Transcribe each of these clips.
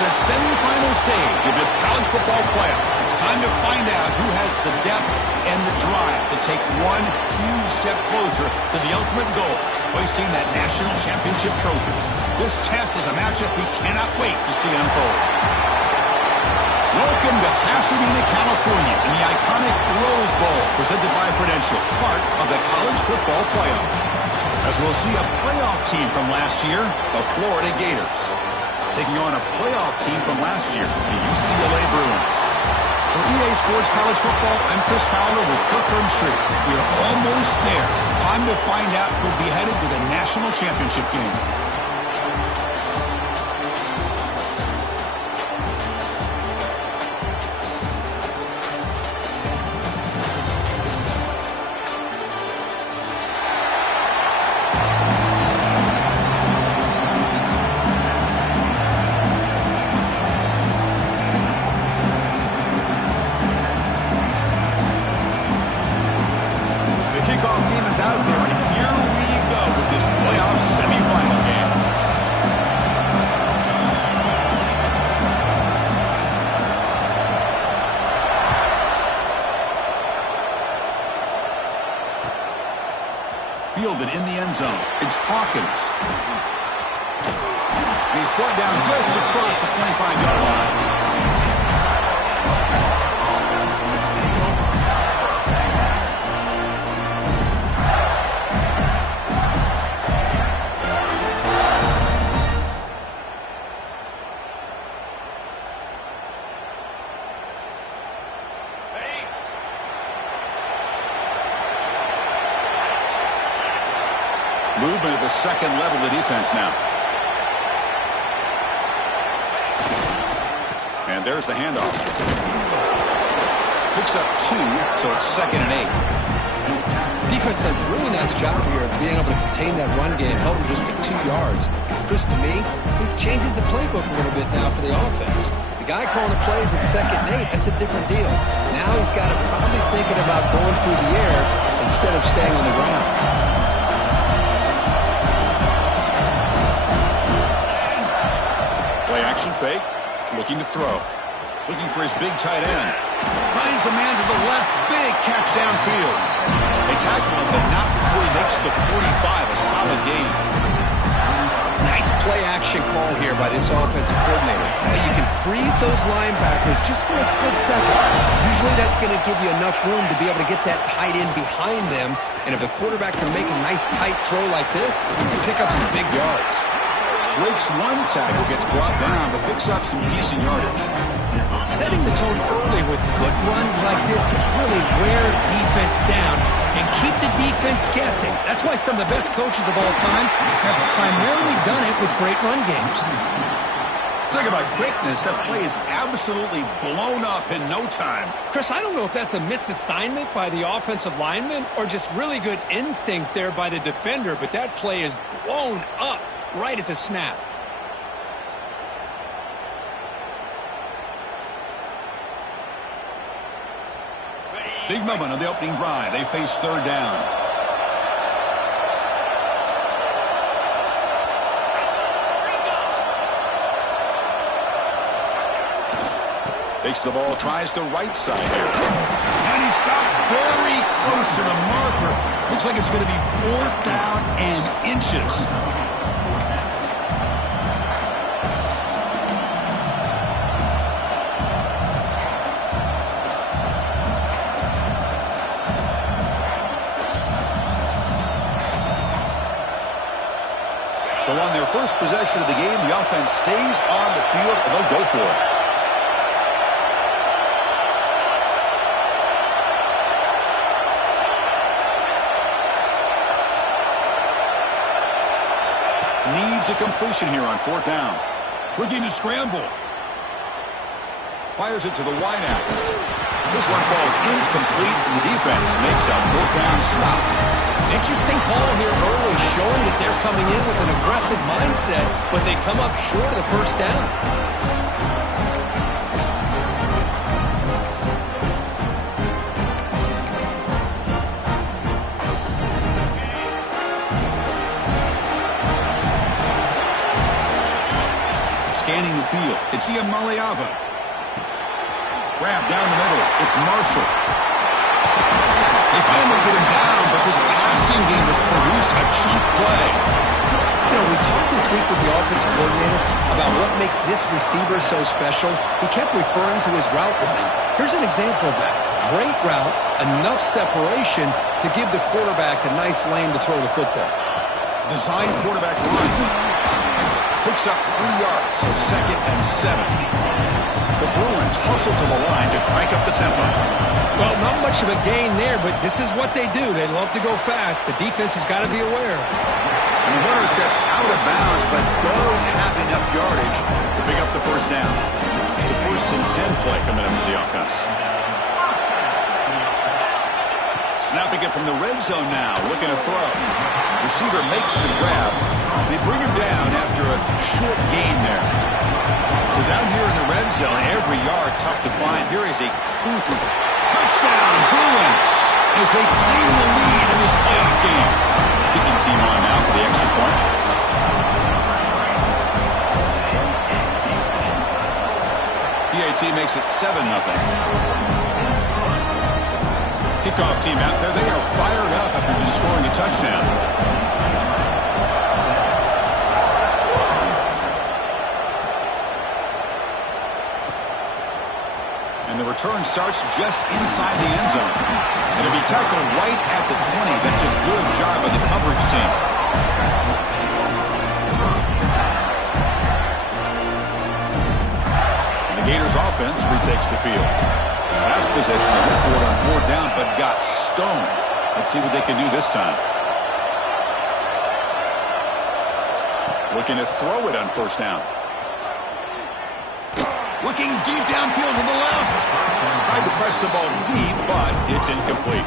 the semifinal stage of this college football playoff. It's time to find out who has the depth and the drive to take one huge step closer to the ultimate goal, hoisting that national championship trophy. This test is a matchup we cannot wait to see unfold. Welcome to Pasadena, California, in the iconic Rose Bowl, presented by Prudential, part of the college football playoff. As we'll see a playoff team from last year, the Florida Gators, taking on a playoff team from last year, the UCLA Bruins. For EA Sports College Football, I'm Chris Fowler with Kirk Herbstreit. We are almost there. Time to find out who'll be headed to the national championship game. Fielded in the end zone. It's Hawkins. He's brought down just across the 25-yard line. Movement at the second level of the defense now. And there's the handoff. Picks up 2, so it's 2nd and 8. Defense does a really nice job here of being able to contain that run game, held him just to 2 yards. Chris, to me, this changes the playbook a little bit now for the offense. The guy calling the plays at 2nd and 8, that's a different deal. Now he's got to probably thinking about going through the air instead of staying on the ground. Action fake, looking to throw. Looking for his big tight end. Finds a man to the left, big catch downfield. They tackle him, but not before he makes the 45, a solid gain. Nice play action call here by this offensive coordinator. You can freeze those linebackers just for a split second. Usually that's going to give you enough room to be able to get that tight end behind them. And if the quarterback can make a nice tight throw like this, you pick up some big yards. Breaks one tackle, gets brought down, but picks up some decent yardage. Setting the tone early with good runs like this can really wear defense down and keep the defense guessing. That's why some of the best coaches of all time have primarily done it with great run games. Talk about quickness. That play is absolutely blown up in no time. Chris, I don't know if that's a misassignment by the offensive lineman or just really good instincts there by the defender, but that play is blown up right at the snap. Big moment on the opening drive. They face 3rd down. Takes the ball, tries the right side here. And he stopped very close to the marker. Looks like it's going to be 4th down and inches. So on their first possession of the game, the offense stays on the field, and they'll go for it. Needs a completion here on 4th down. Looking to scramble. Fires it to the wideout. This one falls incomplete, and the defense makes a 4th down stop. Interesting call here early, showing that they're coming in with an aggressive mindset, but they come up short of the 1st down. Scanning the field. It's Iamaleava. Grab down the middle. It's Marshall. They finally get him down, but this passing game has produced a cheap play. You know, we talked this week with the offensive coordinator about what makes this receiver so special. He kept referring to his route running. Here's an example of that. Great route, enough separation to give the quarterback a nice lane to throw the football. Design quarterback run. Picks up 3 yards, so 2nd and 7. The Bruins hustle to the line to crank up the tempo. Well, not much of a gain there, but this is what they do. They love to go fast. The defense has got to be aware. And the runner steps out of bounds, but does have enough yardage to pick up the first down. It's a 1st and 10 play coming up for the offense. Snapping it from the red zone now, looking to throw. Receiver makes the grab. They bring him down after a short gain there. So down here in the red zone, every yard tough to find. Here is a crucial touchdown, Bruins, as they claim the lead in this playoff game. Kicking team on now for the extra point. PAT makes it 7-0. Kickoff team out there. They are fired up after just scoring a touchdown. And the return starts just inside the end zone. And it'll be tackled right at the 20. That's a good job by the coverage team. And the Gators offense retakes the field. Last possession, they went for it on 4th down, but got stoned. Let's see what they can do this time. Looking to throw it on 1st down. Looking deep downfield to the left. Tried to press the ball deep, but it's incomplete.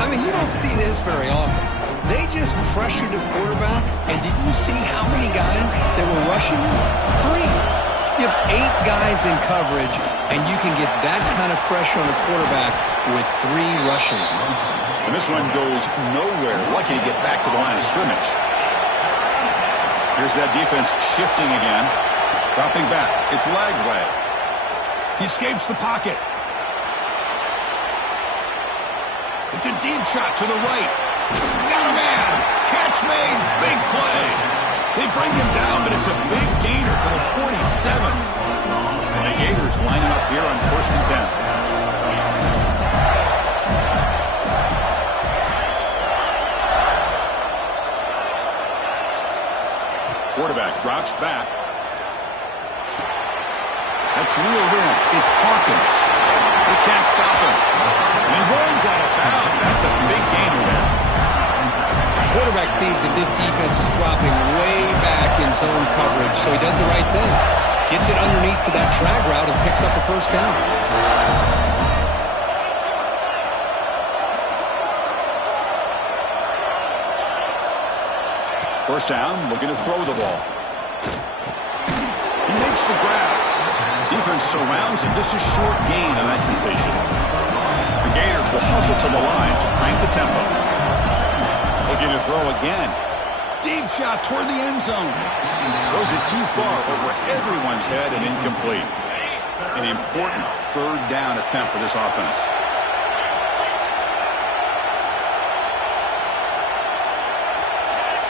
I mean, you don't see this very often. They just pressured the quarterback, and did you see how many guys that were rushing? 3. You have 8 guys in coverage, and you can get that kind of pressure on the quarterback with 3 rushing. And this one goes nowhere. Lucky to get back to the line of scrimmage. Here's that defense shifting again. Dropping back. It's Lagway. He escapes the pocket. It's a deep shot to the right. Got a man. Catch made. Big play. They bring him down, but it's a big gainer for the 47. And the Gators lining up here on 1st and 10. Quarterback drops back. That's reeled in. It's Hawkins. They can't stop him. And he runs out of bounds. That's a big gainer there. Quarterback sees that this defense is dropping way back in zone coverage, so he does the right thing. Gets it underneath to that drag route and picks up a 1st down. First down, looking to throw the ball. He makes the grab. Defense surrounds him. Just a short gain on that completion. The Gators will hustle to the line to crank the tempo. Looking to throw again. Deep shot toward the end zone. Throws it too far over everyone's head and incomplete. An important 3rd down attempt for this offense.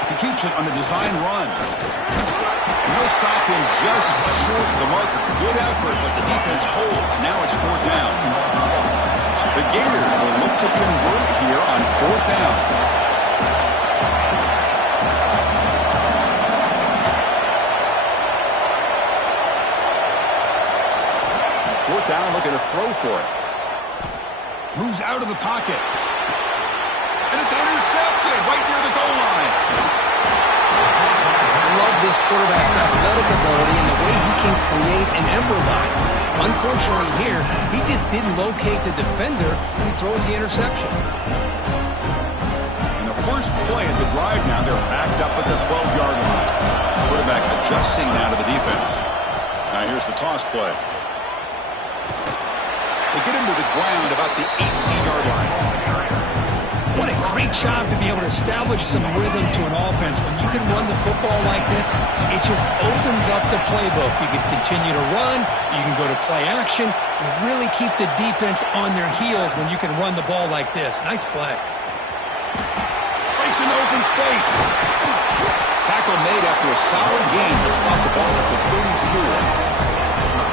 He keeps it on the design run. He'll stop him just short of the marker. Good effort, but the defense holds. Now it's 4th down. The Gators will look to convert here on 4th down. Fourth down, looking to throw for it. Moves out of the pocket. And it's intercepted right near the goal line. I love this quarterback's athletic ability and the way he can create and improvise. Unfortunately here, he just didn't locate the defender when he throws the interception. And the first play of the drive now, they're backed up at the 12-yard line. Quarterback adjusting now to the defense. Now here's the toss play. They get him to the ground about the 18-yard line. What a great job to be able to establish some rhythm to an offense. When you can run the football like this, it just opens up the playbook. You can continue to run. You can go to play action. You really keep the defense on their heels when you can run the ball like this. Nice play. Breaks into open space. Tackle made after a solid gain to spot the ball at the 34.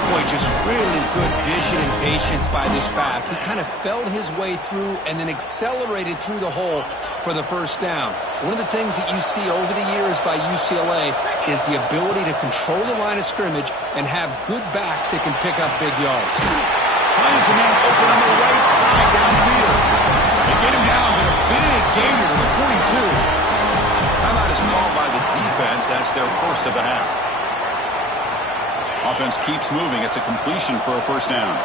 Boy, just really good vision and patience by this back. He kind of felt his way through and then accelerated through the hole for the first down. One of the things that you see over the years by UCLA is the ability to control the line of scrimmage and have good backs that can pick up big yards. Finds a man open on the right side downfield. They get him down to a big gainer to the 42. Timeout is called by the defense. That's their first of the half. Offense keeps moving. It's a completion for a first down.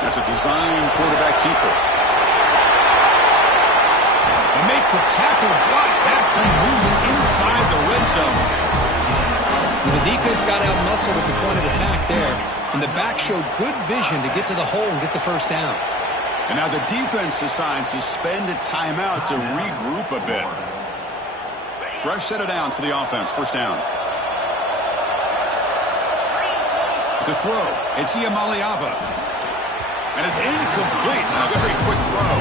That's a design quarterback keeper. They make the tackle, but that play moving inside the red zone. The defense got out-muscled at the point of attack there, and the back showed good vision to get to the hole and get the first down. And now the defense decides to spend a timeout to regroup a bit. Fresh set of downs for the offense. First down. To throw, it's Iamaleava. And it's incomplete. And a very quick throw.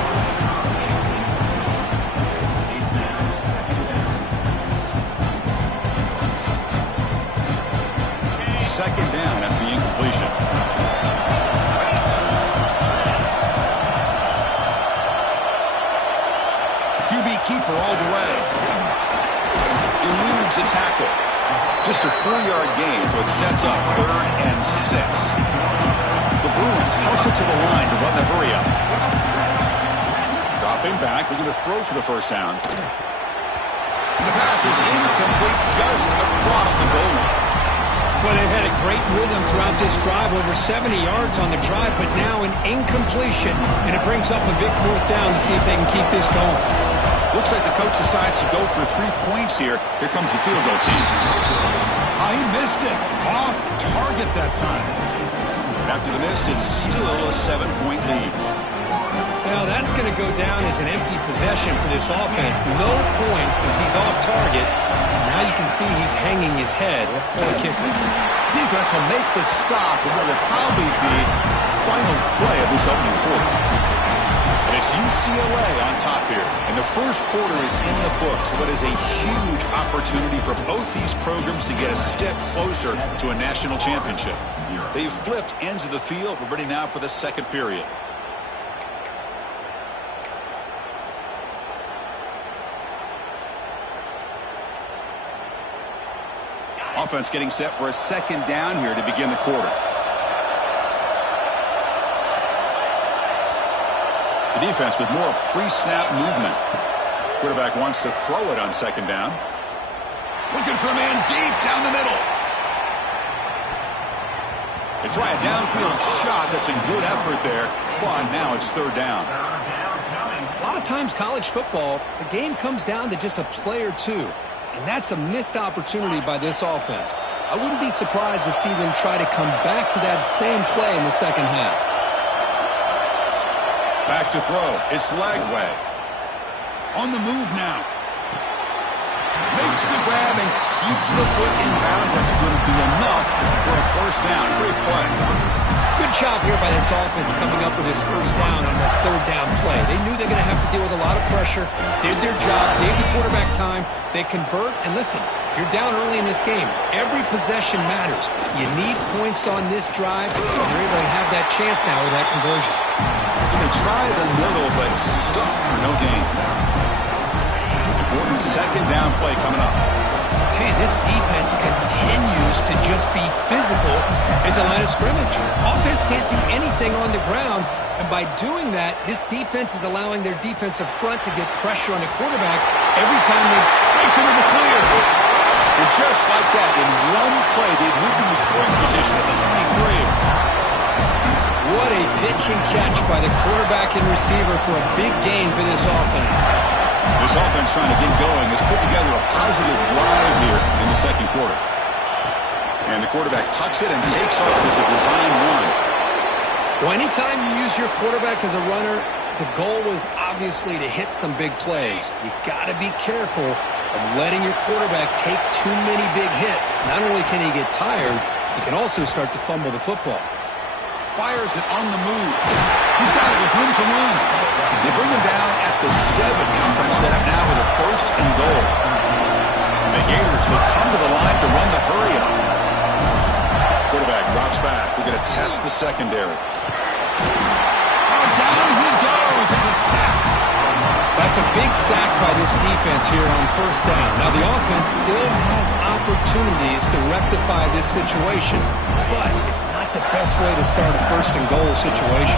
Second down after the incompletion. QB keeper all the way. Eludes a tackle. Just a 4-yard gain, so it sets up 3rd and 6. The Bruins hustle to the line to run the hurry up. Dropping back, looking to throw for the first down. And the pass is incomplete just across the goal line. Well, they've had a great rhythm throughout this drive, over 70 yards on the drive, but now an incompletion, and it brings up a big fourth down to see if they can keep this going. Looks like the coach decides to go for 3 points here. Here comes the field goal team. He missed it. Off target that time. After the miss, it's still a 7-point lead. Now that's going to go down as an empty possession for this offense. No points as he's off target. Now you can see he's hanging his head. Poor kicker. Defense will make the stop in what will probably be the final play of this opening quarter. And it's UCLA on top here. And the first quarter is in the books. What is a huge opportunity for both these programs to get a step closer to a national championship. They've flipped ends of the field. We're ready now for the second period. Offense getting set for a second down here to begin the quarter. The defense with more pre-snap movement. Quarterback wants to throw it on second down. Looking for a man deep down the middle. They try a downfield shot. That's a good effort there. But now it's third down. A lot of times college football, the game comes down to just a play or two. And that's a missed opportunity by this offense. I wouldn't be surprised to see them try to come back to that same play in the second half. Back to throw. It's Lagway. On the move now. Makes the grab and keeps the foot in bounds. That's going to be enough for a first down. Great play. Good job here by this offense coming up with this first down on that third down play. They knew they're going to have to deal with a lot of pressure, did their job, gave the quarterback time. They convert, and listen, you're down early in this game. Every possession matters. You need points on this drive, and you're able to have that chance now with that conversion. And they try the middle, but stuck for no gain. Important second down play coming up. Hey, this defense continues to just be physical into line of scrimmage. Offense can't do anything on the ground, and by doing that, this defense is allowing their defensive front to get pressure on the quarterback every time they breaks into the clear. And just like that, in one play, they've moved into scoring position at the 23. What a pitch and catch by the quarterback and receiver for a big gain for this offense. This offense trying to get going has put together a positive drive here in the second quarter. And And the quarterback tucks it and takes off as a design run. Well, anytime you use your quarterback as a runner, the goal is obviously to hit some big plays. You got to be careful of letting your quarterback take too many big hits. Not only can he get tired, he can also start to fumble the football. Fires it on the move. He's got it with room to run. They bring him down at the 7. The offense set up now with a 1st and goal. The Gators will come to the line to run the hurry up. Quarterback drops back. We're going to test the secondary. Oh, down he goes. It's a sack. That's a big sack by this defense here on 1st down. Now, the offense still has opportunities to rectify this situation, but it's not the best way to start a 1st and goal situation.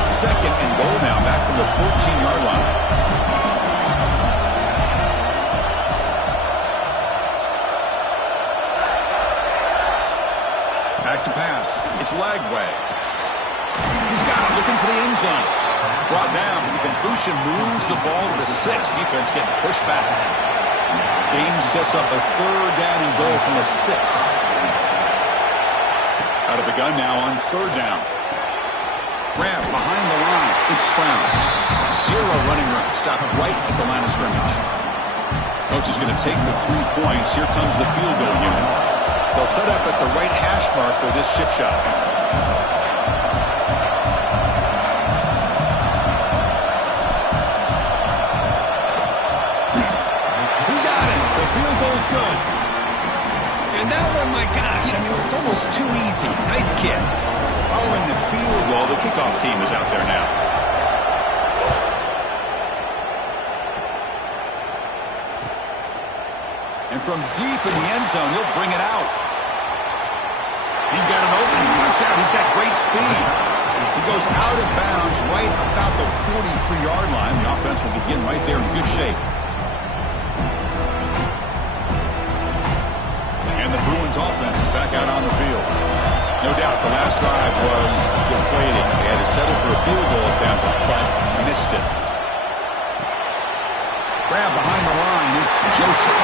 It's 2nd and goal now, back from the 14-yard line. Back to pass. It's Lagway. He's got it, looking for the end zone. Brought down, but the completion moves the ball to the 6. Defense getting pushed back. Game sets up a 3rd down and goal from the 6. Out of the gun now on 3rd down. Grab behind the line. It's Brown. 0 running room. Stop right at the line of scrimmage. Coach is going to take the 3 points. Here comes the field goal unit. They'll set up at the right hash mark for this chip shot. Field goal's good. And that one, my gosh, I mean, it's almost too easy. Nice kick. Following the field goal, the kickoff team is out there now. And from deep in the end zone, he'll bring it out. He's got an opening. Watch out. He's got great speed. He goes out of bounds right about the 43-yard line. The offense will begin right there in good shape. And the Bruins offense is back out on the field. No doubt the last drive was deflating. They had to settle for a field goal attempt, but missed it. Grab behind the line. It's Joseph.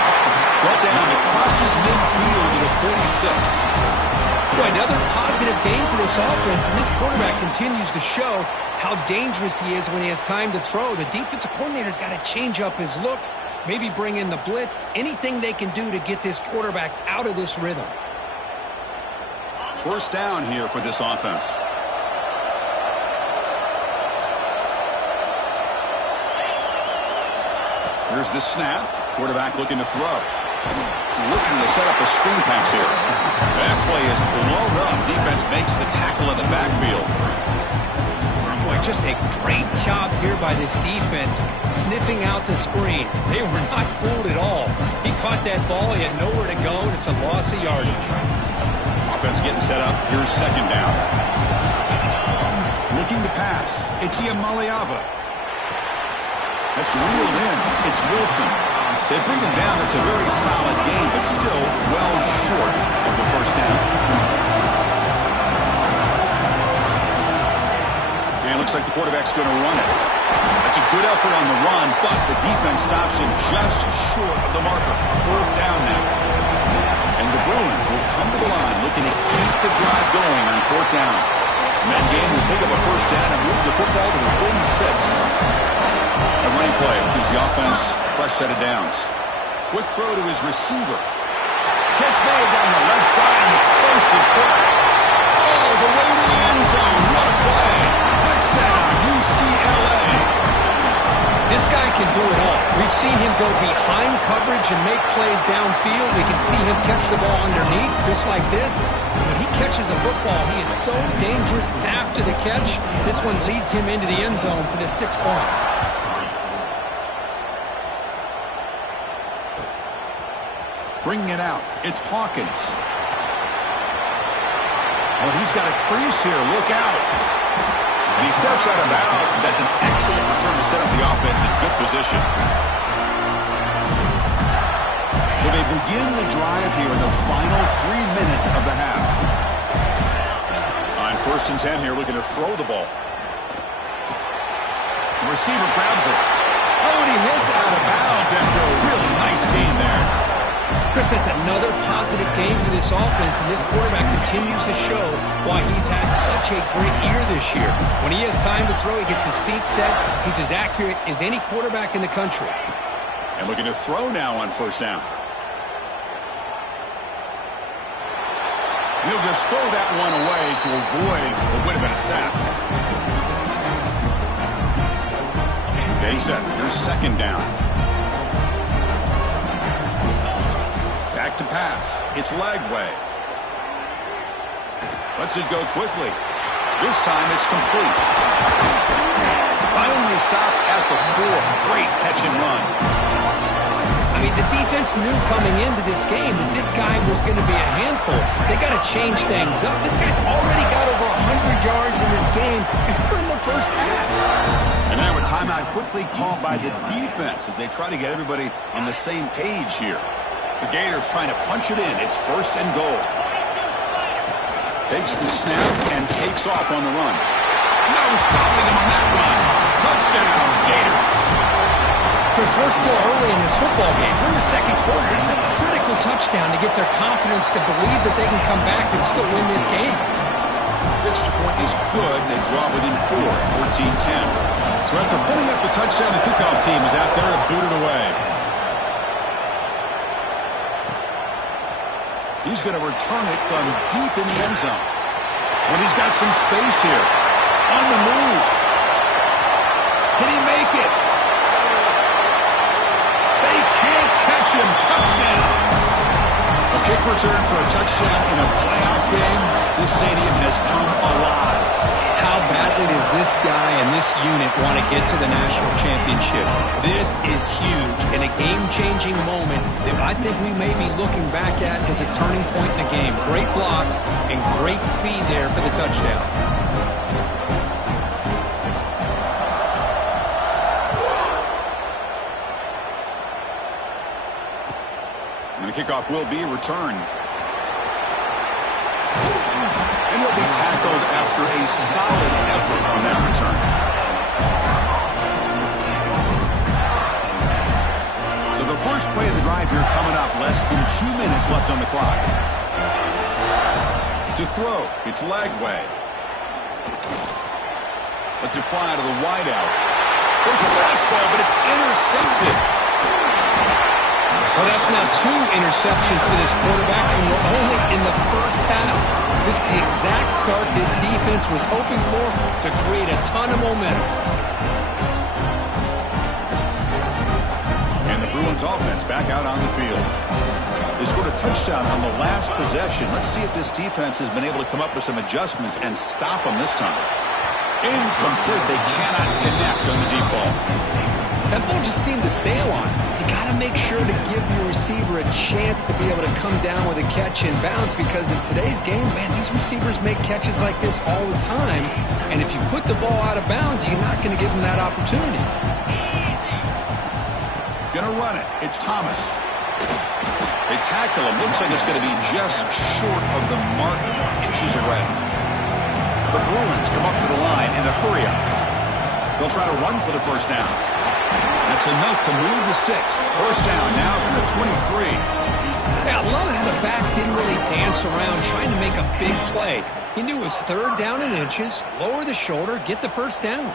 Brought down. It crosses midfield to the 46. Boy, another positive game for this offense, and this quarterback continues to show how dangerous he is when he has time to throw. The defensive coordinator's got to change up his looks, maybe bring in the blitz, anything they can do to get this quarterback out of this rhythm. 1st down here for this offense. Here's the snap. Quarterback looking to throw. Looking to set up a screen pass here. That play is blown up. Defense makes the tackle in the backfield. Boy, just a great job here by this defense, sniffing out the screen. They were not fooled at all. He caught that ball. He had nowhere to go, and it's a loss of yardage. Offense getting set up. Here's 2nd down. Looking to pass. It's Iamaleava. That's reeled in. It's Wilson. They bring him down. It's a very solid game, but still well short of the 1st down. And it looks like the quarterback's going to run it. That's a good effort on the run, but the defense stops him just short of the marker. 4th down now. And the Bruins will come to the line looking to keep the drive going on 4th down. That game will pick up a 1st down and move the football to the 46. A running play gives the offense fresh set of downs. Quick throw to his receiver. Catch made down the left side, an explosive play. Oh, the way to the end zone. What a play. Touchdown, UCLA. This guy can do it all. We've seen him go behind coverage and make plays downfield. We can see him catch the ball underneath, just like this. When he catches a football, he is so dangerous after the catch. This one leads him into the end zone for the 6 points. Bringing it out, it's Hawkins. Oh, he's got a crease here. Look out. And he steps out of bounds. That's an excellent return to set up the offense in good position. So they begin the drive here in the final 3 minutes of the half. On 1st and 10 here, looking to throw the ball. The receiver grabs it. Oh, and he hits out of bounds after a really nice game there. Chris, that's another positive game for this offense, and this quarterback continues to show why he's had such a great year this year. When he has time to throw, he gets his feet set. He's as accurate as any quarterback in the country. And looking to throw now on first down. He'll just throw that one away to avoid what would have been a sack. Okay, set. Here's second down. Back to pass. It's Lagway. Lets it go quickly. This time it's complete. Finally stop at the 4. Great catch and run. I mean, the defense knew coming into this game that this guy was going to be a handful. They got to change things up. This guy's already got over 100 yards in this game, and we're in the first half. And now a timeout quickly called by the defense as they try to get everybody on the same page here. The Gators trying to punch it in. It's first and goal. Takes the snap and takes off on the run. No stopping him on that run. Touchdown, Gators. Chris, we're still early in this football game. We're in the second quarter. This is a critical touchdown to get their confidence to believe that they can come back and still win this game. Extra point is good. They draw within 4, 14-10. So after putting up the touchdown, the kickoff team is out there to boot it away. He's going to return it from deep in the end zone. And he's got some space here. On the move. Can he make it? They can't catch him. Touchdown. A kick return for a touchdown in a playoff game. This stadium has come alive. How badly does this guy and this unit want to get to the national championship? This is huge and a game-changing moment that I think we may be looking back at as a turning point in the game. Great blocks and great speed there for the touchdown. And the kickoff will be returned. And he'll be tackled after a solid effort on that return. So the first play of the drive here coming up. Less than 2 minutes left on the clock. To throw, it's Lagway. Lets it fly to the wideout. There's a fastball, but it's intercepted. Well, that's now 2 interceptions for this quarterback, and we're only in the first half. This is the exact start this defense was hoping for to create a ton of momentum. And the Bruins offense back out on the field. They scored a touchdown on the last possession. Let's see if this defense has been able to come up with some adjustments and stop them this time. Incomplete. They cannot connect on the deep ball. That ball just seemed to sail on. You got to make sure to give your receiver a chance to be able to come down with a catch and bounce, because in today's game, man, these receivers make catches like this all the time. And if you put the ball out of bounds, you're not going to give them that opportunity. Gonna run it. It's Thomas. They tackle him. Looks like it's going to be just short of the mark, inches away. The Bruins come up to the line in the hurry-up. They'll try to run for the first down. That's enough to move the sticks. First down now from the 23. Yeah, I love how the back didn't really dance around trying to make a big play. He knew it's third down in inches, lower the shoulder, get the first down.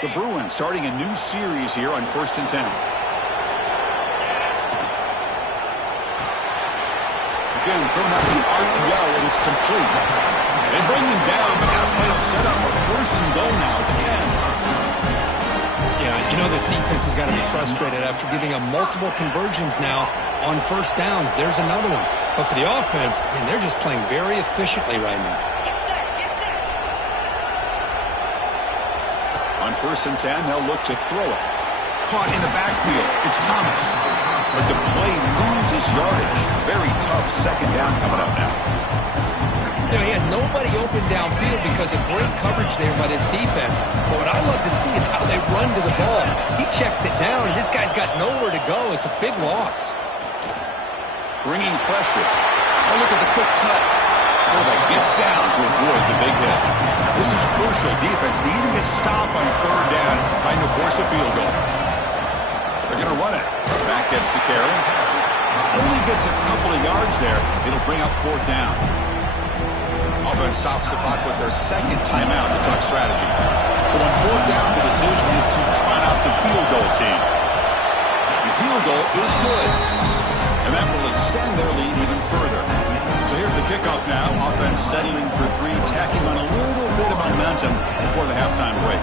The Bruins starting a new series here on 1st and 10. Again, throwing out the RPO, and it's complete. They bring him down, but that play will set up a 1st and goal now at the 10. Yeah, you know this defense has got to be frustrated after giving up multiple conversions now on first downs. There's another one. But for the offense, man, they're just playing very efficiently right now. On 1st and 10, they'll look to throw it. Caught in the backfield. It's Thomas. But the play loses yardage. Very tough second down coming up now. You know, he had nobody open downfield because of great coverage there by this defense. But what I love to see is how they run to the ball. He checks it down, and this guy's got nowhere to go. It's a big loss. Bringing pressure. Oh, look at the quick cut. Oh, that gets down to avoid the big hit. This is crucial. Defense needing a stop on third down, trying to force a field goal. completes the carry. Only gets a couple of yards there. It'll bring up 4th down. Offense stops the clock with their second timeout to talk strategy. So on 4th down, the decision is to trot out the field goal team. The field goal is good, and that will extend their lead even further. So here's the kickoff now. Offense settling for 3, tacking on a little bit of momentum before the halftime break.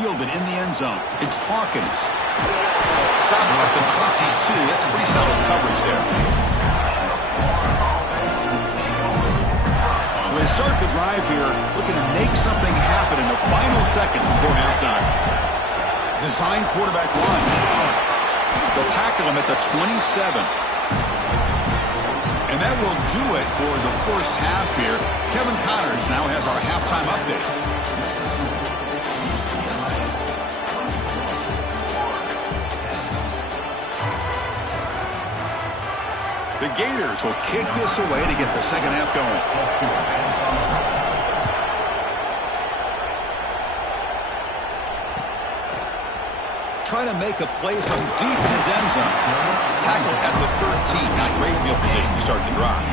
Fielded in the end zone. It's Hawkins. Stop at the 22. That's pretty solid coverage there. So they start the drive here, looking to make something happen in the final seconds before halftime. Design quarterback run. They'll tackle him at the 27. And that will do it for the first half here. Kevin Connors now has our halftime update. The Gators will kick this away to get the second half going. Try to make a play from deep in his end zone. Tackle at the 13. Not great field position to start the drive.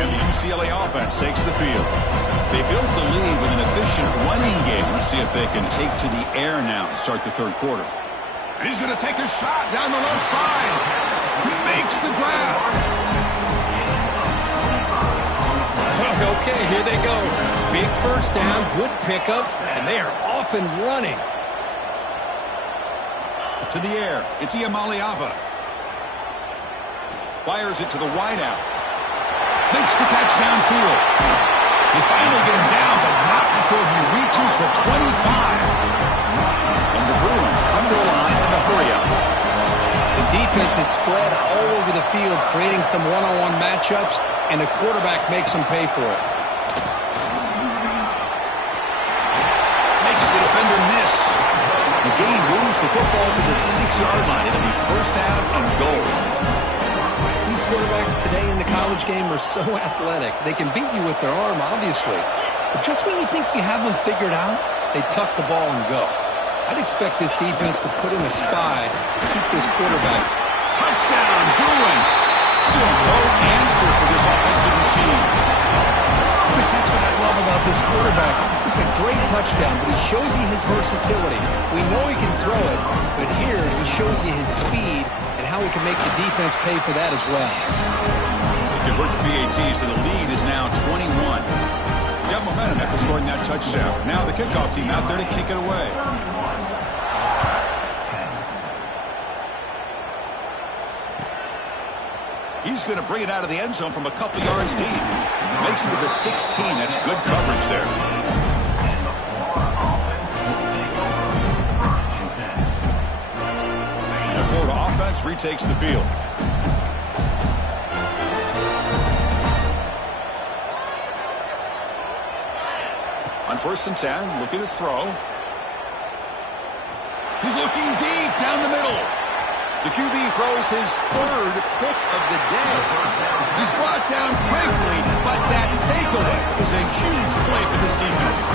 And the UCLA offense takes the field. They built the lead with an efficient running game. Let's see if they can take to the air now to start the third quarter. And he's going to take a shot down the left side. He makes the grab. Okay, here they go. Big first down, good pickup, and they are off and running. To the air, it's Iamaleava. Fires it to the wideout. Makes the catch downfield. They finally get him down, but not before he reaches the 25. And the Bruins come to a line in a hurry up. The defense is spread all over the field, creating some one-on-one matchups, and the quarterback makes them pay for it. Makes the defender miss. The game moves the football to the 6-yard line. It'll be first down and goal. These quarterbacks today in the college game are so athletic. They can beat you with their arm, obviously. But just when you think you have them figured out, they tuck the ball and go. I'd expect this defense to put in a spy to keep this quarterback. Touchdown, Bruins! Still no answer for this offensive machine. Chris, that's what I love about this quarterback. It's a great touchdown, but he shows you his versatility. We know he can throw it, but here he shows you his speed and how he can make the defense pay for that as well. They convert the PAT, so the lead is now 21. Got momentum after scoring that touchdown. Now the kickoff team out there to kick it away. He's going to bring it out of the end zone from a couple yards deep. Makes it to the 16. That's good coverage there. And Florida offense retakes the field. On 1st and 10, looking to throw. He's looking deep down the middle. The QB throws his 3rd pick of the day. He's brought down quickly, but that takeaway is a huge play for this defense.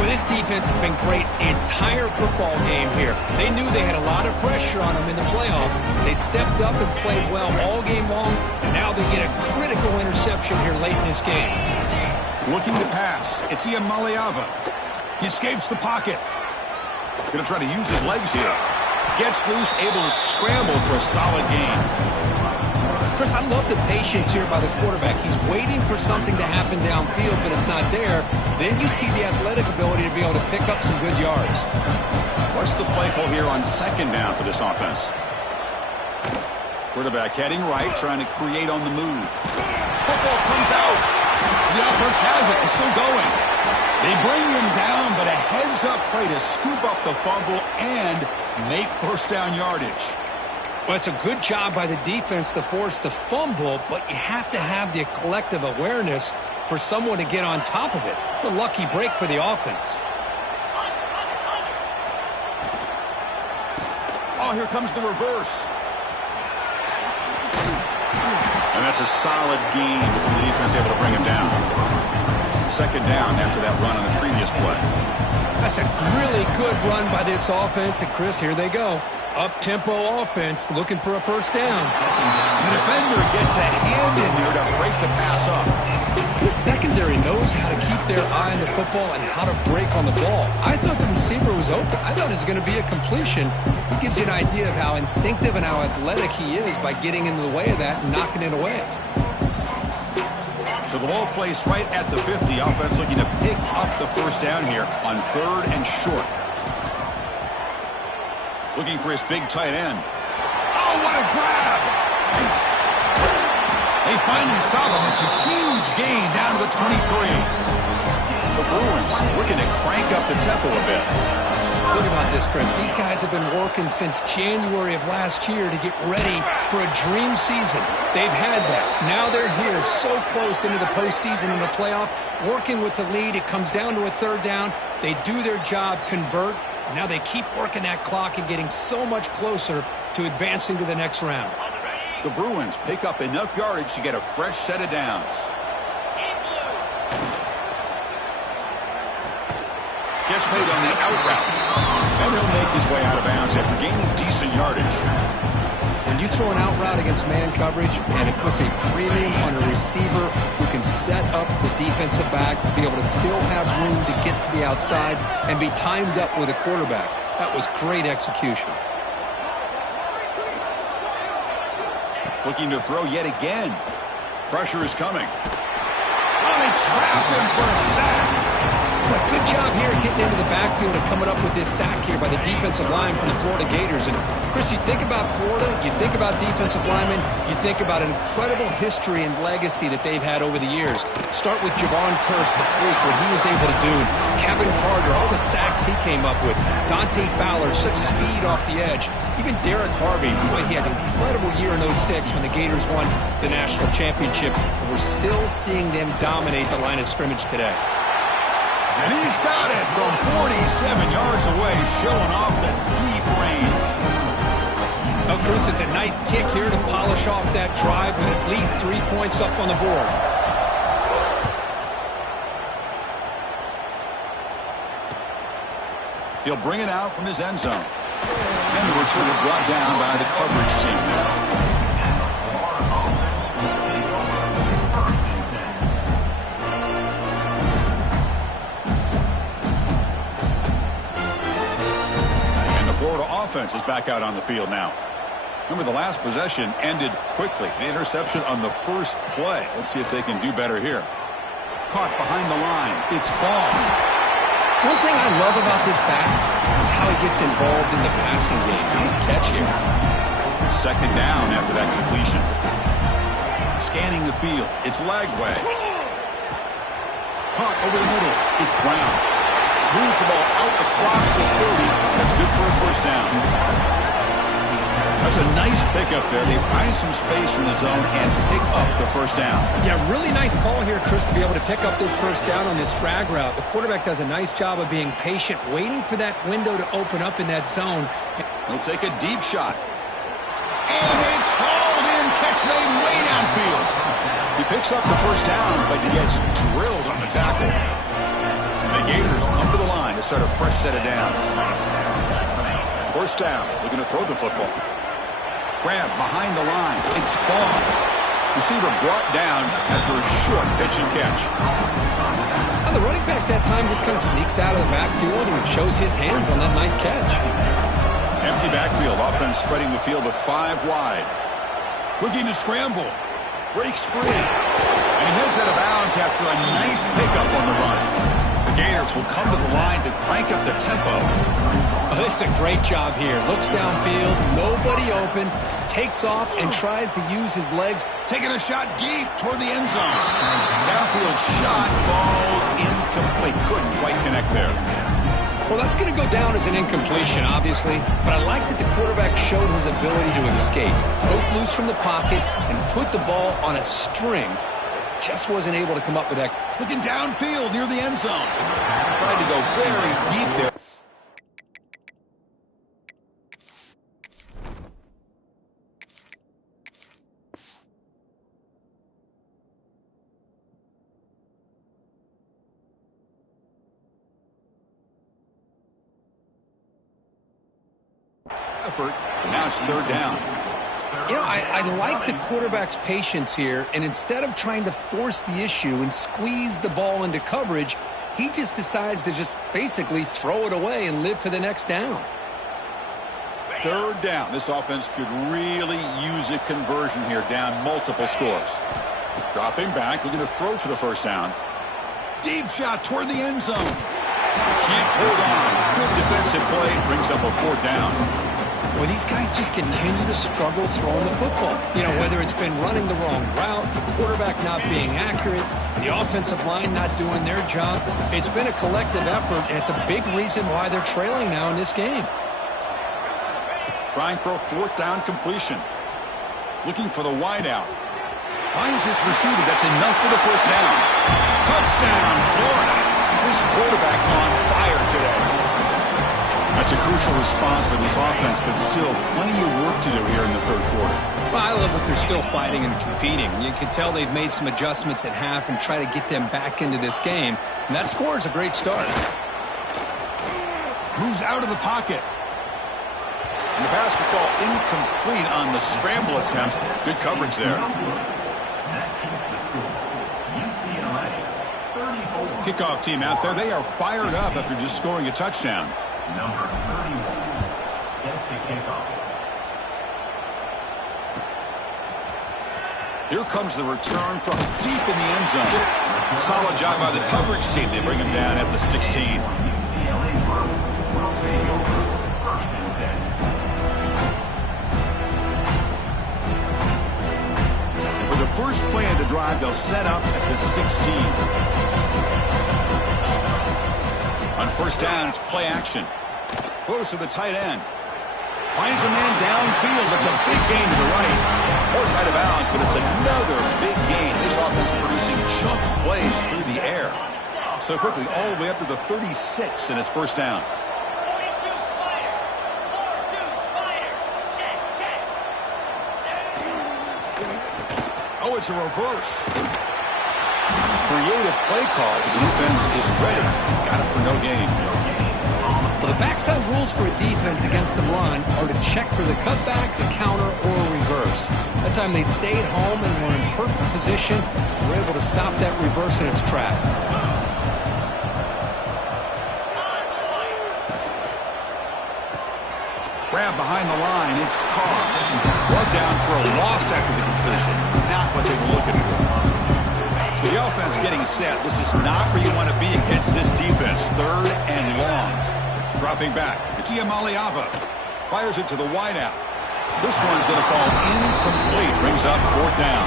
Well, this defense has been great the entire football game here. They knew they had a lot of pressure on them in the playoff. They stepped up and played well all game long, and now they get a critical interception here late in this game. Looking to pass. It's Iamaleava. He escapes the pocket. Going to try to use his legs here. Gets loose, able to scramble for a solid gain. Chris, I love the patience here by the quarterback. He's waiting for something to happen downfield, but it's not there. Then you see the athletic ability to be able to pick up some good yards. What's the play call here on 2nd down for this offense? Quarterback heading right, trying to create on the move. Football comes out. The offense has it. It's still going. They bring him down, but a heads-up play to scoop up the fumble and make 1st down yardage. Well, it's a good job by the defense to force the fumble, but you have to have the collective awareness for someone to get on top of it. It's a lucky break for the offense. Oh, here comes the reverse. And that's a solid gain before the defense able to bring him down. Second down after that run on the previous play. That's a really good run by this offense. And, Chris, here they go. Up-tempo offense looking for a first down. The defender gets a hand in there to break the pass up. This secondary knows how to keep their eye on the football and how to break on the ball. I thought the receiver was open. I thought it was going to be a completion. It gives you an idea of how instinctive and how athletic he is by getting into the way of that and knocking it away. So the ball placed right at the 50. Offense looking to pick up the first down here on 3rd and short. Looking for his big tight end. Oh, what a grab! They finally stop him. It's a huge gain down to the 23. The Bruins looking to crank up the tempo a bit. Think about this, Chris. These guys have been working since January of last year to get ready for a dream season. They've had that. Now they're here so close into the postseason and the playoff, working with the lead. It comes down to a 3rd down. They do their job, convert. Now they keep working that clock and getting so much closer to advancing to the next round. The Bruins pick up enough yardage to get a fresh set of downs. Gets made on the out route. And he'll make his way out of bounds after gaining decent yardage. When you throw an out route against man coverage, and it puts a premium on a receiver who can set up the defensive back to be able to still have room to get to the outside and be timed up with a quarterback. That was great execution. Looking to throw yet again. Pressure is coming. Oh, they trap him for a sack. But good job here getting into the backfield and coming up with this sack here by the defensive line from the Florida Gators. And, Chris, you think about Florida, you think about defensive linemen, you think about an incredible history and legacy that they've had over the years. Start with Javon Kearse, the freak, what he was able to do. Kevin Carter, all the sacks he came up with. Dante Fowler, such speed off the edge. Even Derek Harvey, boy, he had an incredible year in 06 when the Gators won the national championship. And we're still seeing them dominate the line of scrimmage today. And he's got it from 47 yards away, showing off the deep range. Oh, Chris, it's a nice kick here to polish off that drive with at least 3 points up on the board. He'll bring it out from his end zone. And the return brought down by the coverage team now. Offense is back out on the field now. Remember, the last possession ended quickly. An interception on the first play. Let's see if they can do better here. Caught behind the line. It's ball. One thing I love about this back is how he gets involved in the passing game. Nice catch here. Second down after that completion. Scanning the field. It's Lagway. Caught over the middle. It's Brown. Moves the ball out across the 30. That's good for a first down. That's a nice pickup there. They find some space in the zone and pick up the first down. Yeah, really nice call here, Chris, to be able to pick up this first down on this drag route. The quarterback does a nice job of being patient, waiting for that window to open up in that zone. He'll take a deep shot. And it's hauled in. Catch made way downfield. He picks up the first down, but he gets drilled on the tackle. The Gators come to the line to start a fresh set of downs. First down, looking to throw the football. Grab behind the line. It's ball. Receiver brought down after a short pitch and catch. Now the running back that time just kind of sneaks out of the backfield and shows his hands on that nice catch. Empty backfield. Offense spreading the field with 5 wide. Looking to scramble. Breaks free. And he heads out of bounds after a nice pickup on the run. Gators will come to the line to crank up the tempo. Oh, this is a great job here. Looks downfield, nobody open, takes off and tries to use his legs. Taking a shot deep toward the end zone. Downfield shot falls incomplete. Couldn't quite connect there. Well, that's going to go down as an incompletion, obviously, but I like that the quarterback showed his ability to escape, broke loose from the pocket, and put the ball on a string. Just wasn't able to come up with that. Looking downfield near the end zone. Tried to go very deep there. effort. Now it's third down. You know, I like the quarterback's patience here, and instead of trying to force the issue and squeeze the ball into coverage, he just decides to just basically throw it away and live for the next down. Third down. This offense could really use a conversion here, down multiple scores. Dropping back, looking to throw for the first down. Deep shot toward the end zone. Can't hold on. Good defensive play. Brings up a fourth down. Well, these guys just continue to struggle throwing the football. You know, whether it's been running the wrong route, the quarterback not being accurate, the offensive line not doing their job. It's been a collective effort, and it's a big reason why they're trailing now in this game. Trying for a fourth down completion. Looking for the wideout. Finds his receiver. That's enough for the first down. Touchdown, Florida. This quarterback on fire today. That's a crucial response by this offense, but still plenty of work to do here in the third quarter. Well, I love that they're still fighting and competing. You can tell they've made some adjustments at half and try to get them back into this game. And that score is a great start. Moves out of the pocket. And the pass will fall incomplete on the scramble attempt. Good coverage there. Kickoff team out there. They are fired up after just scoring a touchdown. Number 31 set to kickoff. Here comes the return from deep in the end zone. Solid job by the coverage team. They bring him down at the 16. UCLA will take over first and 10. For the first play of the drive, they'll set up at the 16. On first down, it's play action. Close to the tight end. Finds a man downfield. It's a big gain to the right. More tight of bounds, but it's another big gain. This offense producing chunk plays through the air. So quickly, all the way up to the 36 in its first down. 42 Spider. 4-2 Spider. Check, check. Oh, it's a reverse. Creative play call. The defense is ready. Got it for no gain. Well, the backside rules for a defense against the run are to check for the cutback, the counter, or a reverse. That time they stayed home and were in perfect position. Were able to stop that reverse in its track. Grab behind the line. It's Carr. Brought down for a loss after the completion. Not what they were looking for. So the offense getting set. This is not where you want to be against this defense. Third and long. Dropping back. It's Iamaleava. Fires it to the wideout. This one's going to fall incomplete. Brings up fourth down.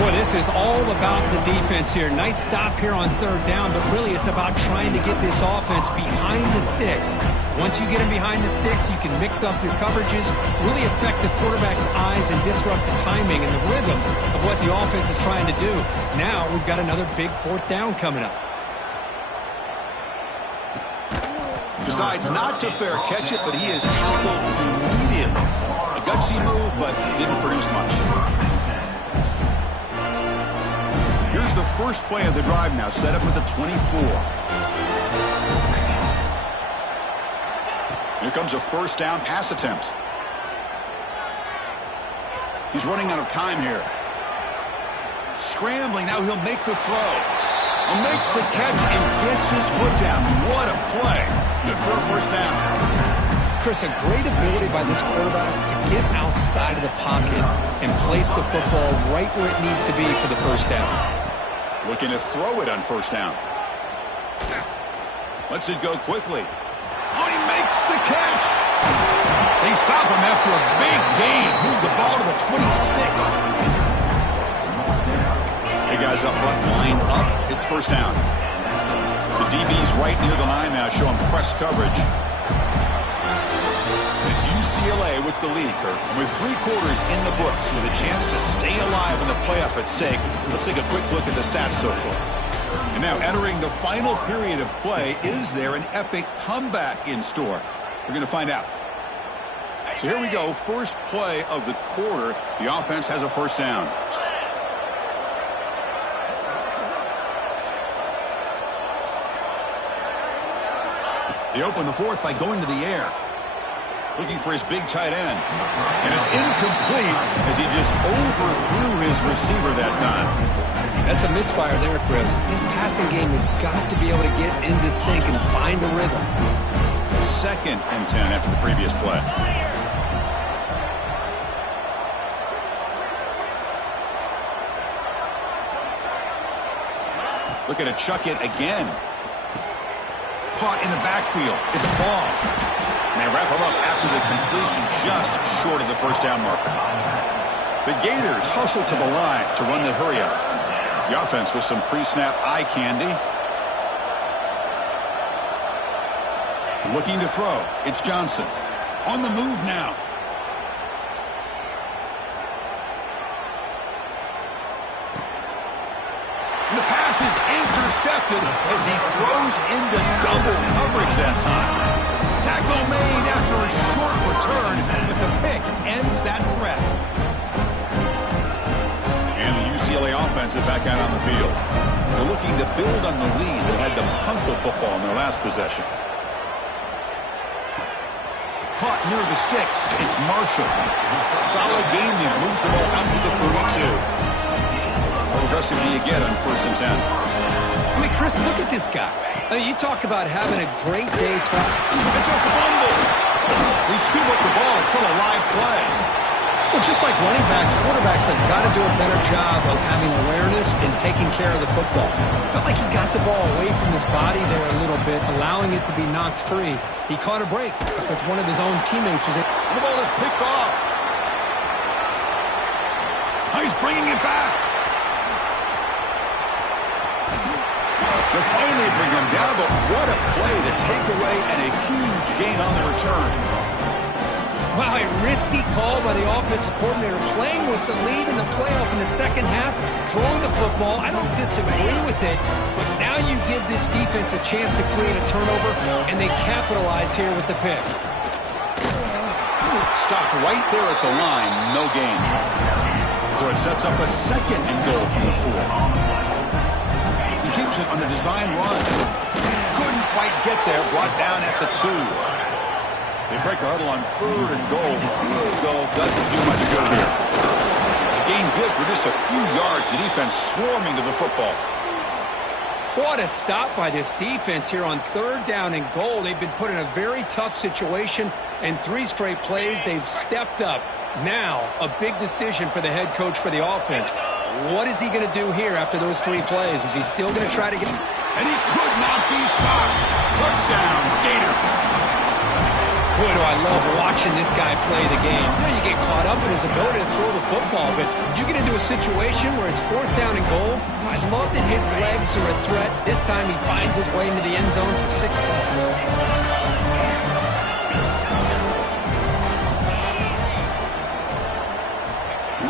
Boy, this is all about the defense here. Nice stop here on third down, but really it's about trying to get this offense behind the sticks. Once you get them behind the sticks, you can mix up your coverages, really affect the quarterback's eyes and disrupt the timing and the rhythm of what the offense is trying to do. Now we've got another big fourth down coming up. Decides not to fair catch it, but he is tackled immediately. A gutsy move, but didn't produce much. Here's the first play of the drive now, set up at the 24. Here comes a first down pass attempt. He's running out of time here. Scrambling, now he'll make the throw. Makes the catch and gets his foot down. What a play. Good for a first down. Chris, a great ability by this quarterback to get outside of the pocket and place the football right where it needs to be for the first down. Looking to throw it on first down. Lets it go quickly. Oh, he makes the catch. They stop him after a big gain. Move the ball to the 26. Hey, guys up front, lined up. It's first down. The DB's right near the line now, showing press coverage. It's UCLA with the lead, Kirk. With 3 quarters in the books, with a chance to stay alive in the playoff at stake. Let's take a quick look at the stats so far. And now entering the final period of play, is there an epic comeback in store? We're going to find out. So here we go, first play of the quarter. The offense has a first down. They open the fourth by going to the air. looking for his big tight end. And it's incomplete as he just overthrew his receiver that time. That's a misfire there, Chris. This passing game has got to be able to get into sync and find a rhythm. 2nd and 10 after the previous play. Looking to chuck it again. Caught in the backfield. It's Ball. And they wrap him up after the completion just short of the first down marker. The Gators hustle to the line to run the hurry up. The offense with some pre-snap eye candy. Looking to throw. It's Johnson. On the move now. And the pass is intercepted as he throws into double coverage that time. Tackle made after a short return, but the pick ends that threat. And the UCLA offense is back out on the field. They're looking to build on the lead. They had to punt the football in their last possession. Caught near the sticks. It's Marshall. Solid gain there. Moves the ball out to the 32. How aggressive do you get on 1st and 10? I mean, Chris, look at this guy. I mean, you talk about having a great day. It's a fumble. They scoop up the ball. It's still a live play. Well, just like running backs, quarterbacks have got to do a better job of having awareness and taking care of the football. Felt like he got the ball away from his body there a little bit, allowing it to be knocked free. He caught a break because one of his own teammates was... The ball is picked off. He's bringing it back. They finally bring him down, but what a play, the takeaway, and a huge gain on the return. Wow, a risky call by the offensive coordinator, playing with the lead in the playoff in the second half, throwing the football. I don't disagree with it, but now you give this defense a chance to create a turnover, and they capitalize here with the pick. Stopped right there at the line, no gain. So it sets up a 2nd and goal from the 4. He keeps it on a design run. Couldn't quite get there, brought down at the 2. They break the huddle on 3rd and goal. Field goal doesn't do much good here. The gain good for just a few yards. The defense swarming to the football. What a stop by this defense here on 3rd down and goal. They've been put in a very tough situation, and 3 straight plays, they've stepped up. Now, a big decision for the head coach for the offense. What is he going to do here after those 3 plays? Is he still going to try to get... And he could not be stopped. Touchdown, Gators. Boy, do I love watching this guy play the game. You know, you get caught up in his ability to throw the football, but you get into a situation where it's 4th down and goal. I love that his legs are a threat. This time he finds his way into the end zone for 6 points.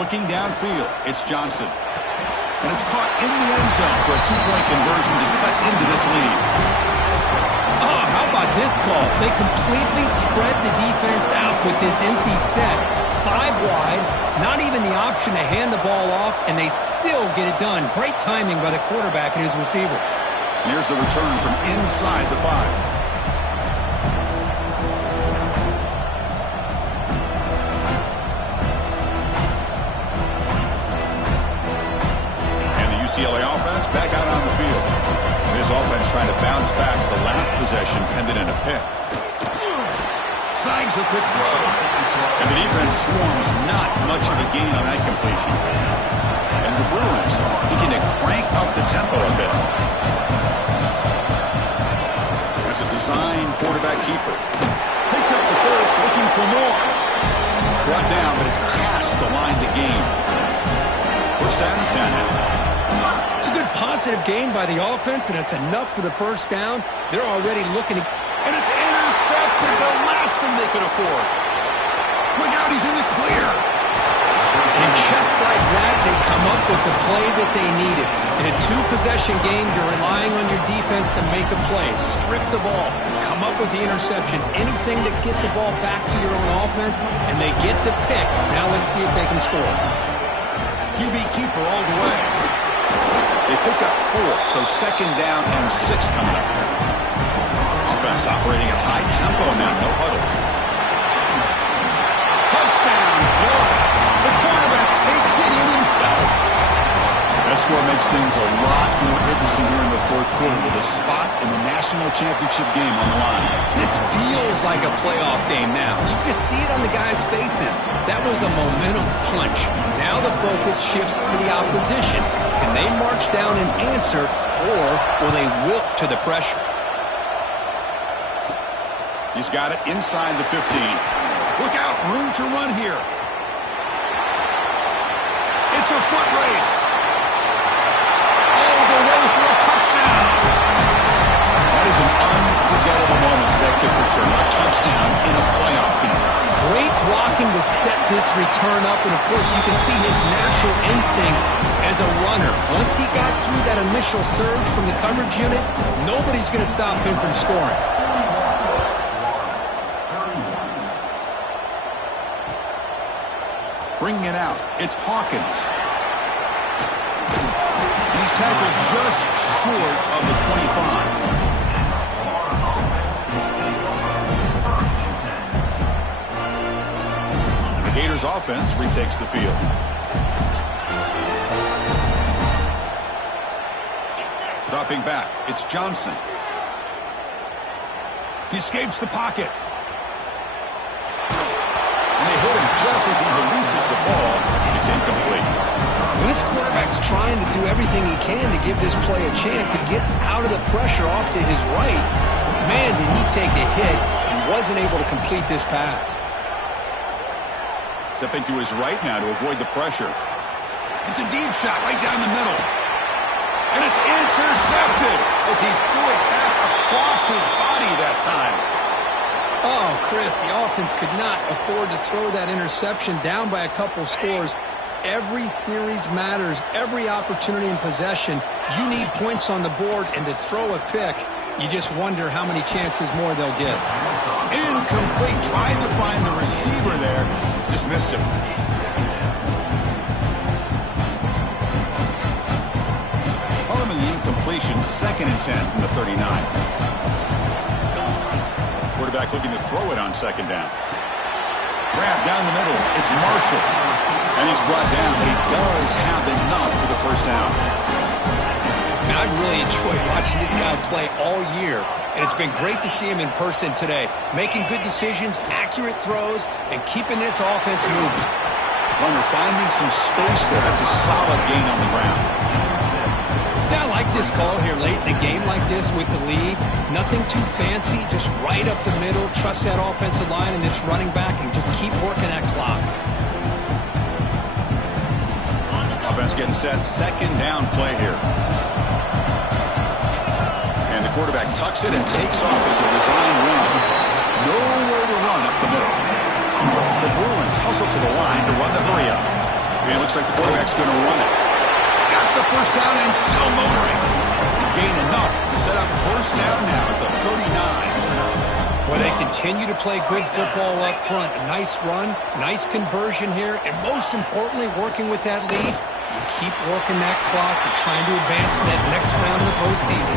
Looking downfield, it's Johnson. And it's caught in the end zone for a 2-point conversion to cut into this lead. Oh, how about this call? They completely spread the defense out with this empty set. 5 wide, not even the option to hand the ball off, and they still get it done. Great timing by the quarterback and his receiver. And here's the return from inside the 5. UCLA offense back out on the field. This offense trying to bounce back. The last possession ended in a pick. Snags a quick throw. And the defense swarms, not much of a gain on that completion. And the Bruins looking to crank up the tempo a bit. That's a design quarterback keeper. Picks up the first, looking for more. Brought down, but it's past the line to gain. First down and 10. It's a good positive gain by the offense, and it's enough for the first down. They're already looking to... And it's intercepted, the last thing they could afford. Look out, he's in the clear. And just like that, they come up with the play that they needed. In a 2-possession game, you're relying on your defense to make a play. Strip the ball, come up with the interception, anything to get the ball back to your own offense, and they get the pick. Now let's see if they can score. QB keeper all the way. They picked up 4, so 2nd down and 6 coming up. Offense operating at high tempo now, no huddle. score makes things a lot more interesting here in the fourth quarter with a spot in the national championship game on the line. This feels like a playoff game now. You can see it on the guys' faces. That was a momentum punch. Now the focus shifts to the opposition. Can they march down and answer, or will they wilt to the pressure? He's got it inside the 15. Look out, room to run here. It's a foot race. All the way for a touchdown. That is an unforgettable moment to that kick return. A touchdown in a playoff game. Great blocking to set this return up, and of course you can see his natural instincts as a runner. Once he got through that initial surge from the coverage unit, nobody's going to stop him from scoring. Bringing it out, it's Hawkins. And he's tackled just short of the 25. The Gators offense retakes the field. Dropping back, it's Johnson. He escapes the pocket. And they hit him just as he releases the ball. It's incomplete. Well, this quarterback's trying to do everything he can to give this play a chance. He gets out of the pressure off to his right. Man, did he take a hit and wasn't able to complete this pass. Stepping to his right now to avoid the pressure. It's a deep shot right down the middle. And it's intercepted as he threw it back across his body that time. Oh, Chris, the offense could not afford to throw that interception down by a couple scores. Every series matters. Every opportunity in possession, you need points on the board, and to throw a pick, you just wonder how many chances more they'll get. Incomplete. Tried to find the receiver there. Just missed him. Following the incompletion, 2nd and 10 from the 39. Quarterback looking to throw it on 2nd down. Grab down the middle. It's Marshall. And he's brought down, but he does have enough for the 1st down. Now, I've really enjoyed watching this guy play all year, and it's been great to see him in person today. Making good decisions, accurate throws, and keeping this offense moving. When they're finding some space there, that's a solid gain on the ground. Now, I like this call here late in the game like this with the lead. Nothing too fancy, just right up the middle. Trust that offensive line and this running back and just keep working that clock. Offense getting set. 2nd down play here. And the quarterback tucks it and takes off as a design run. Nowhere to run up the middle. The Bruins hustle to the line to run the hurry up. And it looks like the quarterback's going to run it. Got the 1st down and still motoring. Gain enough to set up 1st down now at the 39. Well, they continue to play good football up front. A nice run, nice conversion here, and most importantly, working with that lead, you keep working that clock. You're trying to advance to that next round of the postseason.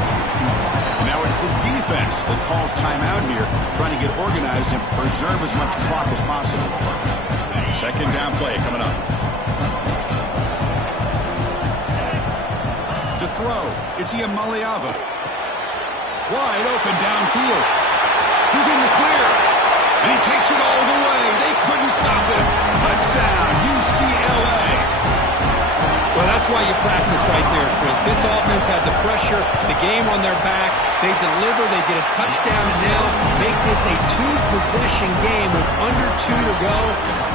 Now it's the defense that calls timeout here, trying to get organized and preserve as much clock as possible. 2nd down play coming up. To throw, it's Iamaleava. Wide open downfield. He's in the clear. And he takes it all the way. They couldn't stop him. Touchdown, UCLA. Well, that's why you practice right there, Chris. This offense had the pressure, the game on their back. They deliver, they get a touchdown, and now make this a 2-possession game with under 2 to go.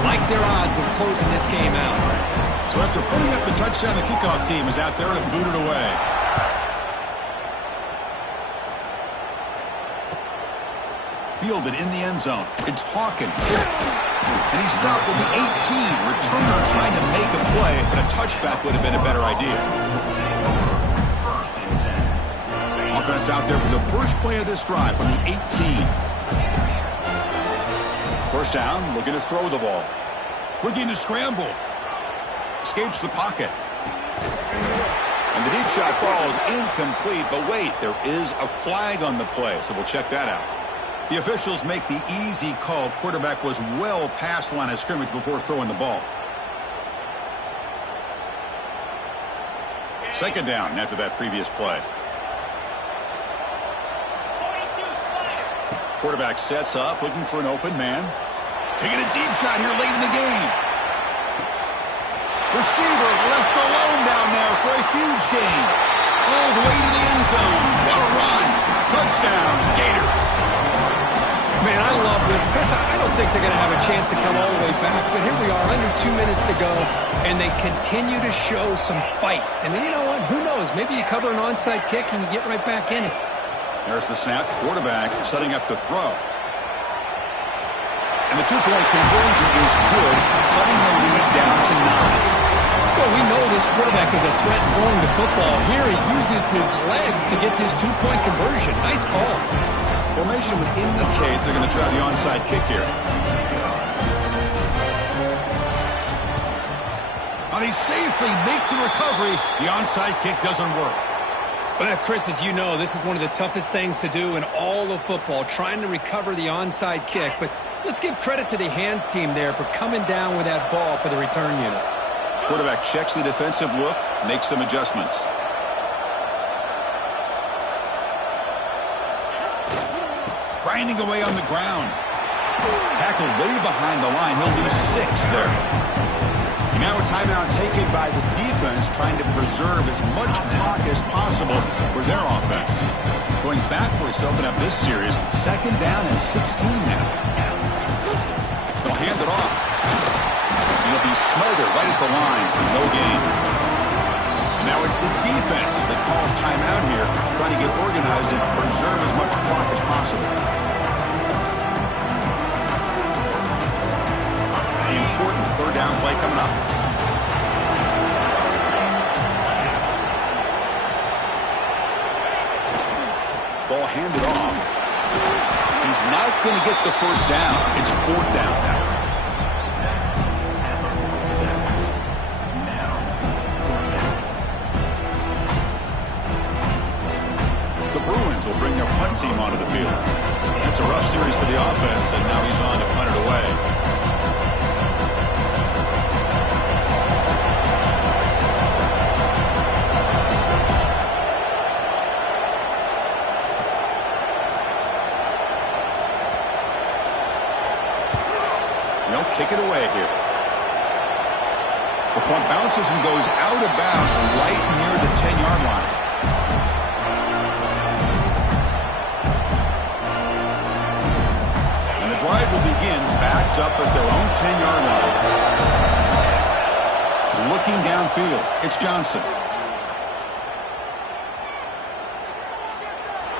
Like their odds of closing this game out. So after putting up the touchdown, the kickoff team is out there to boot it away. Fielded in the end zone. It's Hawkins. And he stopped with the 18. Returner trying to make a play, but a touchback would have been a better idea. Offense out there for the first play of this drive from the 18. 1st down, looking to throw the ball. Looking to scramble. Escapes the pocket. And the deep shot falls incomplete, but wait, there is a flag on the play, so we'll check that out. The officials make the easy call. Quarterback was well past the line of scrimmage before throwing the ball. Second down after that previous play. 42 Spider. Quarterback sets up, looking for an open man. Taking a deep shot here late in the game. Receiver left alone down there for a huge gain. All the way to the end zone. What a run. Touchdown, Gators. Man, I love this. Chris, I don't think they're going to have a chance to come all the way back, but here we are, under 2 minutes to go, and they continue to show some fight. And then, you know what? Who knows? Maybe you cover an onside kick and you get right back in it. There's the snap. Quarterback setting up to throw. And the two-point conversion is good, cutting the lead down to 9. Well, we know this quarterback is a threat throwing the football. Here he uses his legs to get this two-point conversion. Nice call. Formation would indicate they're going to try the onside kick here. Now they safely make the recovery. The onside kick doesn't work. Well, Chris, as you know, this is one of the toughest things to do in all of football, trying to recover the onside kick. But let's give credit to the hands team there for coming down with that ball for the return unit. Quarterback checks the defensive look, makes some adjustments. Grinding away on the ground. Tackled way behind the line. He'll lose 6 there. And now a timeout taken by the defense, trying to preserve as much clock as possible for their offense. Going backwards to open up this series. Second down and 16 now. They'll hand it off. It'll be Smolder right at the line for no gain. And now it's the defense that calls timeout here, trying to get organized and preserve as much clock as possible. The important third down play coming up. Ball handed off. He's not going to get the first down. It's 4th down now. Will bring their punt team onto the field. It's a rough series for the offense, and now he's on to punt it away. They'll kick it away here. The punt bounces and goes out of bounds right near the 10-yard line. Drive will begin backed up at their own 10-yard line. Looking downfield, it's Johnson.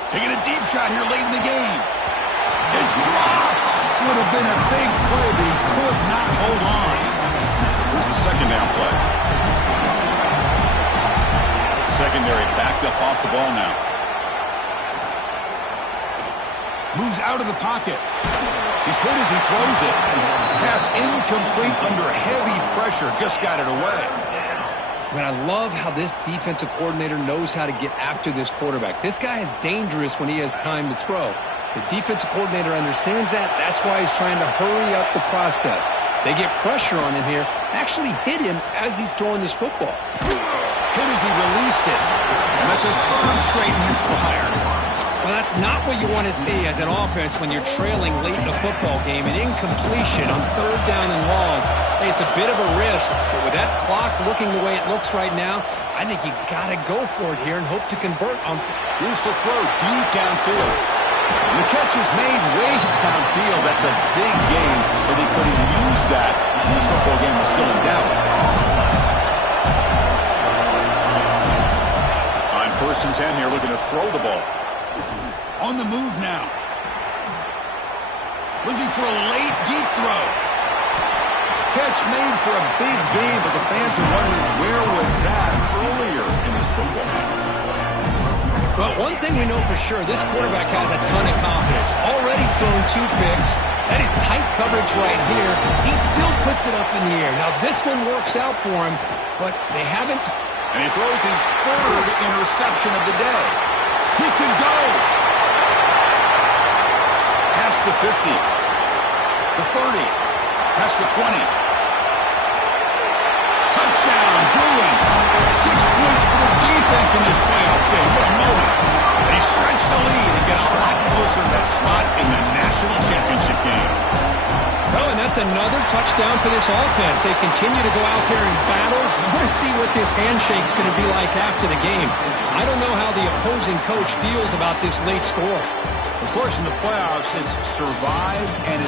Taking a deep shot here late in the game. It's dropped. Would have been a big play, but he could not hold on. Here's the second down play. Secondary backed up off the ball now. Moves out of the pocket. He's hit as he throws it. Pass incomplete under heavy pressure. Just got it away. Man, I love how this defensive coordinator knows how to get after this quarterback. This guy is dangerous when he has time to throw. The defensive coordinator understands that. That's why he's trying to hurry up the process. They get pressure on him here. Actually hit him as he's throwing this football. Hit as he released it. And that's a 3rd straight misfire. Well, that's not what you want to see as an offense when you're trailing late in a football game. An incompletion on 3rd down and long. Hey, it's a bit of a risk, but with that clock looking the way it looks right now, I think you got to go for it here and hope to convert on. Here's the throw deep downfield. And the catch is made way downfield. That's a big gain, but they couldn't use that when this football game was still in doubt. On 1st and 10 here, looking to throw the ball. On the move now. Looking for a late, deep throw. Catch made for a big game, but the fans are wondering where was that earlier in this football game. Well, one thing we know for sure, this quarterback has a ton of confidence. Already he's thrown 2 picks. That is tight coverage right here. He still puts it up in the air. Now, this one works out for him, but they haven't. And he throws his 3rd interception of the day. He can go. Past the 50. The 30. Past the 20. Touchdown, Bruins. 6 points for the defense. offense in this playoff game. What a moment. They stretch the lead and get a lot closer to that spot in the national championship game. Oh, and that's another touchdown for this offense. They continue to go out there and battle. I want to see what this handshake's going to be like after the game. I don't know how the opposing coach feels about this late score. Of course, in the playoffs, it's survive and